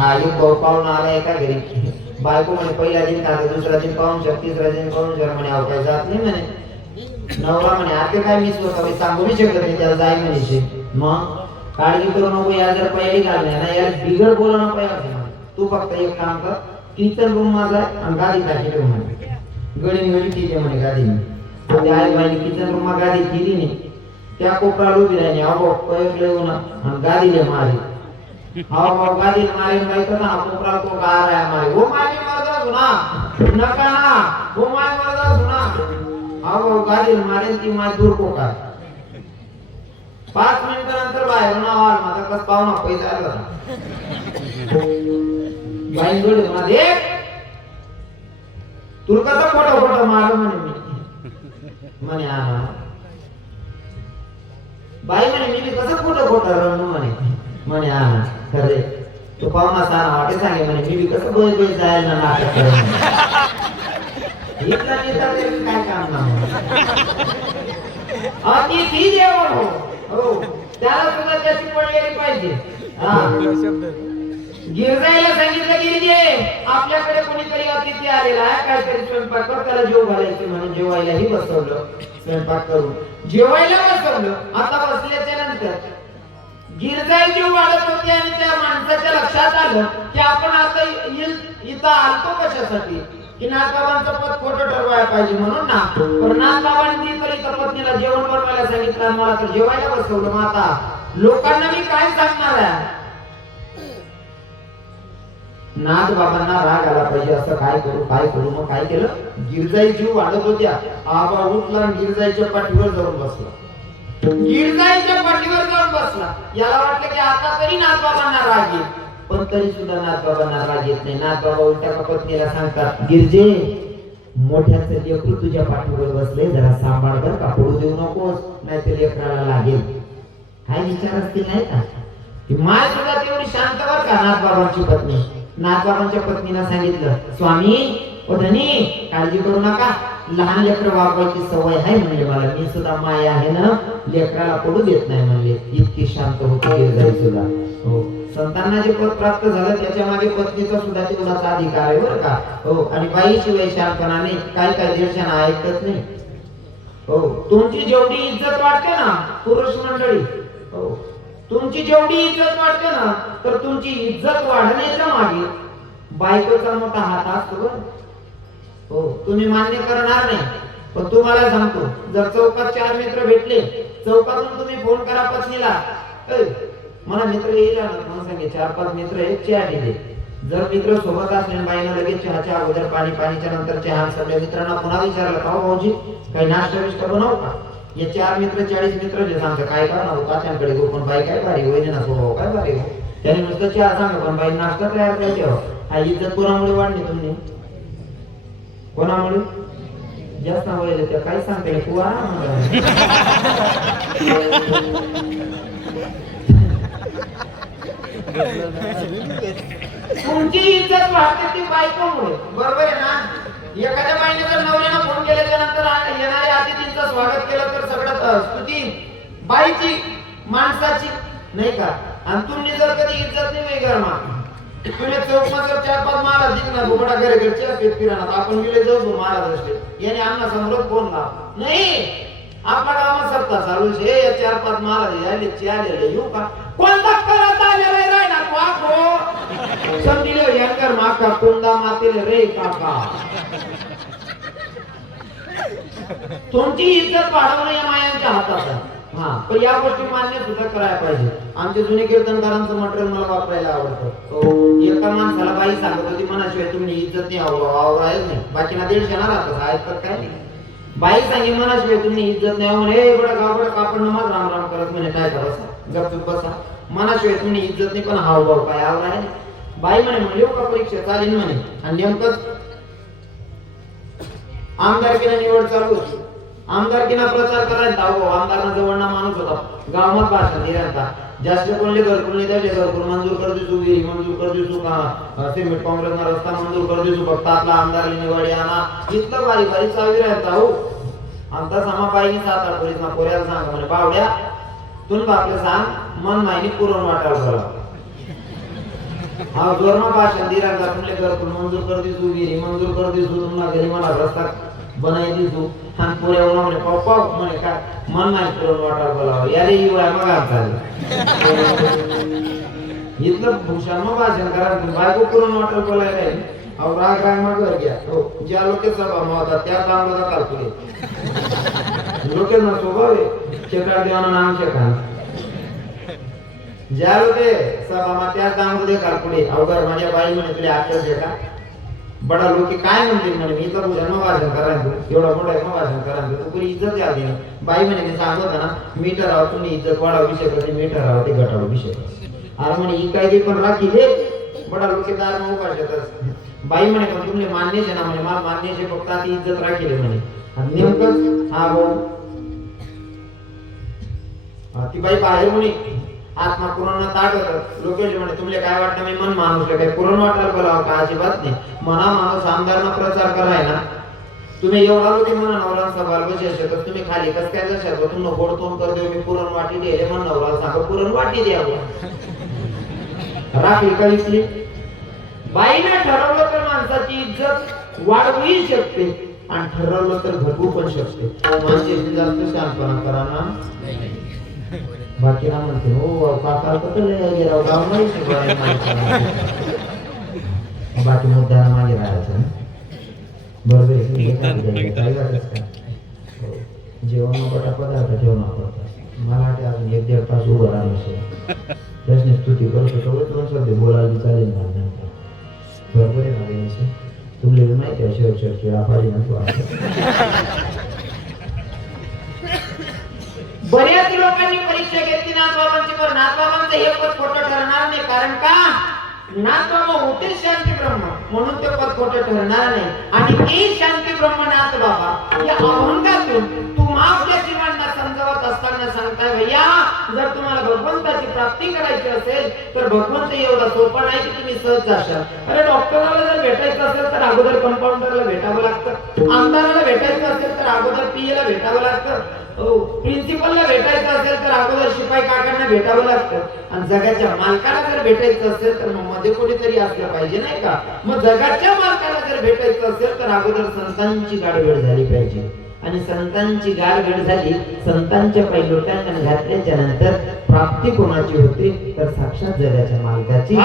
हा एक पाहून आला एका घरी बायको म्हणे पहिला दिन का दुसरा दिन पाहून शक तिसरा दिन पाहून शक म्हणे अहो काय जात नाही म्हणे नवरा म्हणे आता काय मिस होता मी सांगू नाही शकत नाही त्याला जाय म्हणे मग काळजी करू नको या जर पहिली घालणे ना यार बिघड बोला नको यार तू फक्त एक काम कर किचन रूम माझा आणि गादी टाकी ठेव म्हणे गडी ठीक आहे म्हणे गादी आई बाईने किचन रूम गादी केली नाही त्या कोपराला उभी राहिली अहो पहिले येऊ ना आणि गादीले मारी अहो गादी मारीन बाई तर ना कोपरा को गार आहे मारी वो मारी मरदा सुना नका ना वो मारी मरदा सुना अहो गादी मारीन ती माय दूर को का 5 मिनिटानंतर बाहेर ना आवाज माझा कस पाहुणा पैसा आला बाई जोडे मध्ये तुला कसं खोटं खोटं मार म्हणे आला बाई म्हणे मी कसं खोटं खोटं रडू म्हणे आला खरे तो पाहुणा साना वाटे सांगे म्हणे मी कसं बोल बोल जायला नाटक इथला नेता तरी काय काम ना अतिथी देव हो त्याला सुद्धा त्याची पडलेली पाहिजे गिरजाईला सांगितलं गिरजे आपल्याकडे कोणीतरी अतिथी आलेला आहे काहीतरी स्वयंपाक कर त्याला जेव घालायचे म्हणून जेवायलाही बसवलं स्वयंपाक करून जेवायला बसवलं आता बसल्याच्या नंतर गिरजाई जीव वाढत होती आणि त्या माणसाच्या लक्षात आलं की आपण आता इथं आलतो कशासाठी की नाथबाबांचं पद खोटं ठरवायला पाहिजे म्हणून ना पण नाथबाबांनी तर इथं पत्नीला जेवण बनवायला सांगितलं मला तर जेवायला बसवलं मग आता लोकांना मी काय सांगणार आहे नाथबाबांना राग आला पाहिजे असं काय करू मग काय केलं गिरजाई जीव वाढत होत्या आबा उठला गिरजाईच्या पाठीवर जाऊन बसला गिरजाईच्या पाठीवर जाऊन बसला याला वाटलं की आता तरी नाथबाबांना राग येईल पण तरी सुद्धा नाथबाबांना राग येत नाही नाथबाबा उलट्या पत्नीला सांगतात गिरजे मोठ्याचं लेकरू तुझ्या पाठीवर बसले जरा सांभाळ कर का पडू देऊ नकोस नाही तर लेकराला लागेल काय विचार असतील नाही का की माय सुद्धा तेवढी शांत बर का नाथबाबांची पत्नी नाथबाबांच्या पत्नीला सांगितलं स्वामी ओ धनी काळजी करू नका लहान लेकर वागवायची सवय आहे म्हणजे मला मी सुद्धा माय आहे ना लेकराला पडू देत नाही म्हणले इतकी शांत होती गिरजाई सुद्धा हो संतांना जे पद प्राप्त झालं त्याच्या मागे पत्नीचा सुद्धा तेवढाच अधिकार आहे बरं का हो आणि बाईशिवाय शांतपणा नाही काय दीडशा ऐकत नाही हो तुमची जेवढी इज्जत वाटते ना पुरुष मंडळी हो तुमची जेवढी इज्जत वाटते ना तर तुमची इज्जत वाढण्याच्या मागे बायकोचा मोठा हात असतो हो तुम्ही मान्य करणार नाही पण तुम्हाला सांगतो जर चौकात 4 मित्र भेटले चौकातून तुम्ही फोन करा पत्नीला मला मित्र येईल म्हणून सांगे 4-5 मित्र एक चहा दिले जर मित्र सोबत असले बाईनं लगेच चहाच्या अगोदर पाणीच्या नंतर चहा सगळ्या मित्रांना पुन्हा विचारलं का भाऊजी काही नाश्ता विष्टा बनवू का ये 4 मित्र 40 मित्र जे सांगतात काय करणार तात्यांकडे गो पण बाई काय भारी होईल ना स्वभाव काय भारी हो त्याने नुसतं चहा सांगा पण बाई नाश्ता तयार करायचे हा इज्जत कोणामुळे वाढली तुम्ही कोणामुळे जास्त वळले त्या काय सांगते तू तुमची इज्जत वाढते ती बायकोमुळे बरोबर आहे ना एखाद्या बाईने जर नवऱ्यानं फोन केल्याच्या नंतर येणाऱ्या अतिथींचं स्वागत केलं तर सगळं स्तुती बाईची माणसाची नाही का आणि तुम्ही जर कधी इज्जत नाही गरमा तुम्ही चौकात जर 4-5 महाराज जिंकणार बोबडा घरे घरच्या पेट फिरणार आपण गेले जाऊ महाराज असते याने आम्हाला समोर फोन लाव नाही आपला गावात सत्ता चालू आहे या 4-5 महाराज आलेले येऊ का कोणता करत आलेला रे ना वाको समजिले यांकर माका कोंडा मातेले रे काका तुमची इज्जत वाढवणं या मायांच्या हातात आहे हा पण या गोष्टी मान्य सुद्धा करायला पाहिजे आमचे जुने कीर्तनकारांचं मटेरियल मला वापरायला आवडतं एका माणसाला बाई सांगत होती मनाशिवाय तुम्ही इज्जत नाही आवरायच नाही बाकीना 150 ना राहतात ऐकतात काय नाही बाई सांगे मनाशिवाय तुम्ही इज्जत नाही म्हणे बडा गावडा कापड नमाज राम राम करत म्हणे काय करायचं गपचूप बसा मनाशिवाय तुम्ही इज्जत नाही पण हावभाव काय आवराय बाई म्हणे म्हणले का परीक्षा चालेल म्हणे आणि नेमकंच आमदारकीला निवड चालू होती आमदारकीना प्रचार करायचा आमदारांना जवळना माणूस होता गावात भाषण दिल्यानंतर जास्त कोणले घरकुल द्यायचे घरकुल मंजूर कर दिसू विहिरी मंजूर कर दिसू का सिमेंट काँग्रेसना रस्ता मंजूर कर दिसू फक्त आपला आमदार निवडी आणा इतकं बारी चावी राहता हो आमचा समाबाईने 7-8 पोलीस ना पोऱ्याला सांग म्हणे बावड्या तुम्ही आपलं सांग मन माहिती पुरवून वाटायला झाला हा जोरमा भाषण दिला का तुमले घरकुल मंजूर कर दिसू विहिरी मंजूर कर दिसू तुम्हाला घरी मला रस्ता बनाई दिसू आणि पुऱ्या म्हणे पप्पा म्हणे काय मन नाही करून वाटायला बोलावं यारे युवा मग चालेल इथलं भूषण मग भाषण करा बायको करून वाटायला बोलायला अहो राग राग मग घर घ्या हो ज्या लोके सभा होता त्या दामला कालपुले लोकांना स्वभाव आहे शेकार देवाना नाम शेकार ज्या लोके सभा त्या दाममध्ये कालपुले अवघड माझ्या बाई म्हणे तुला आठवत आहे का बडा लोक काय म्हणतील म्हणे मी तर जन्म भाषण करायचं एवढा मोठा जन्म भाषण करायचं तू पुरी इज्जत द्या दे बाई म्हणे मी सांगत होता ना मीटर राव तुम्ही इज्जत वाढा विषय करते मीटर राव ते घटाडू विषय अरे म्हणे ही काय पण राखी दे बडा लोक दार मग भाषेत बाई म्हणे पण तुम्ही मान्यच आहे ना म्हणे मला मान्यच आहे फक्त ती इज्जत राखील म्हणे आणि नेमकंच हा भाऊ ती बाई बाहेर म्हणे आत्मा पुराण ताट होत लोकेश म्हणे तुमले काय वाटतं मी मन माणूस काय पुरण वाटायला बोलावं का अजिबात नाही मना माणूस आमदारांना प्रचार कराय ना तुम्ही एवढा लोक म्हणा नवरा सवाल बसेल तर तुम्ही खाली कस काय लक्षात तुम्ही गोड तोंड कर देऊ मी पुरण वाटी दिले म्हण नवरा सांगा पुरण वाटी द्या राखली का विकली बाईने ठरवलं तर माणसाची इज्जत वाढवूही शकते आणि ठरवलं तर घटवू पण शकते माणसाची जास्त शांतपणा करा ना बाकी ना म्हणते हो काका कसं गेला गाव नाही बाकी मुद्द्याला मागे राहायचं बरोबर जेवण बटा पदार्थ जेवण वापरतात मला वाटते अजून 1-1.5 तास उभं राहणं असेल त्याने स्तुती करू शकतो सध्या बोलायला चालेल ना बरोबर आहे ना तुम्हाला माहिती आहे शेवट खेळा पाहिजे ना बऱ्याच लोकांनी परीक्षा घेतली नाथबाबांची पण नाथबाबांचं हे पद खोटं ठरणार नाही कारण का नाथबाबा होते शांती ब्रह्म म्हणून ते पद खोटं ठरणार नाही आणि ते शांती ब्रह्म नाथबाबा या अभंगातून तुम्हाला जीवांना समजावत असताना सांगताय भैया जर तुम्हाला भगवंताची प्राप्ती करायची असेल तर भगवंत एवढा सोपा नाही की तुम्ही सहज जाशाल अरे डॉक्टरला जर भेटायचं असेल तर अगोदर कंपाऊंडरला भेटावं लागतं आमदाराला भेटायचं असेल तर अगोदर पीएला भेटावं लागतं प्रिन्सिपलला भेटायचं असेल तर अगोदर शिपाई काकांना भेटावं लागतं आणि जगाच्या मालकाला जर भेटायचं असेल तर मग मध्ये कोणीतरी असलं पाहिजे नाही का मग जगाच्या मालकाला जर भेटायचं असेल तर अगोदर संतांची गाठभेट झाली पाहिजे आणि संतांची गाठभेट झाली संतांच्या पैलूटांना घातल्याच्या नंतर प्राप्ती कोणाची होते तर साक्षात जगाच्या मालकाची